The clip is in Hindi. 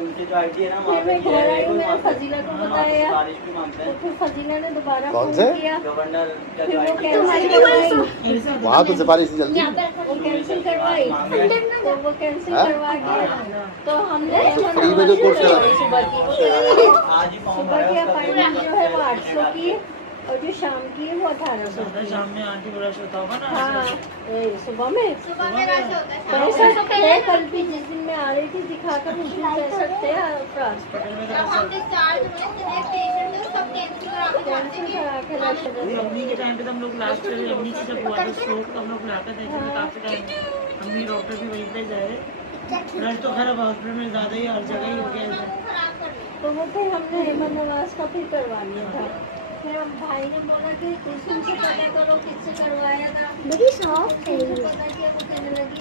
उनकी जो आईडी है ना वहाँ फिर मैं घर आई, मैंने फजीला को बताया, बारिश भी मांगते तो हैं फिर फजीला ने दोबारा कौन फोन से? किया, गवर्नर का फिर जो वो आईडी कैंसिल करवाई, वहाँ तो सिफारिश नहीं चलती। वो कैंसिल करवाई, तो वो कैंसिल करवा के तो हमने फ्री में जो कोर्स करा सुबह की आज ही फॉर्म सुबह की अपॉइंटमेंट जो है वो 800 की है और जो शाम की है वो 1800। शाम में आंटी को रश होता होगा ना। हाँ सुबह में रश होता है। पैंसठ थे कल भी, जिस दिन मैं आ रही थी दिखाकर उस दिन 65 थे प्रास हमने चार्ज में जितने पेशेंट थे सब कैंसिल करा के जाते कैंसिल करा के रश अम्मी के टाइम पे तो हम लोग लास्ट ईयर अम्मी की जब हुआ था स्ट्रोक तो हम लोग लाते थे काफी टाइम अम्मी डॉक्टर भी वहीं पे गए। रश तो खराब हॉस्पिटल में ज्यादा ही हर जगह ही हो गया। तो वो फिर हमने हेमंत नवाज का फिर करवा लिया था। फिर हम भाई ने बोला कि कुसुम से पता करो किससे करवाया था, मेरी सॉफ्ट है पता किया, वो कहने लगी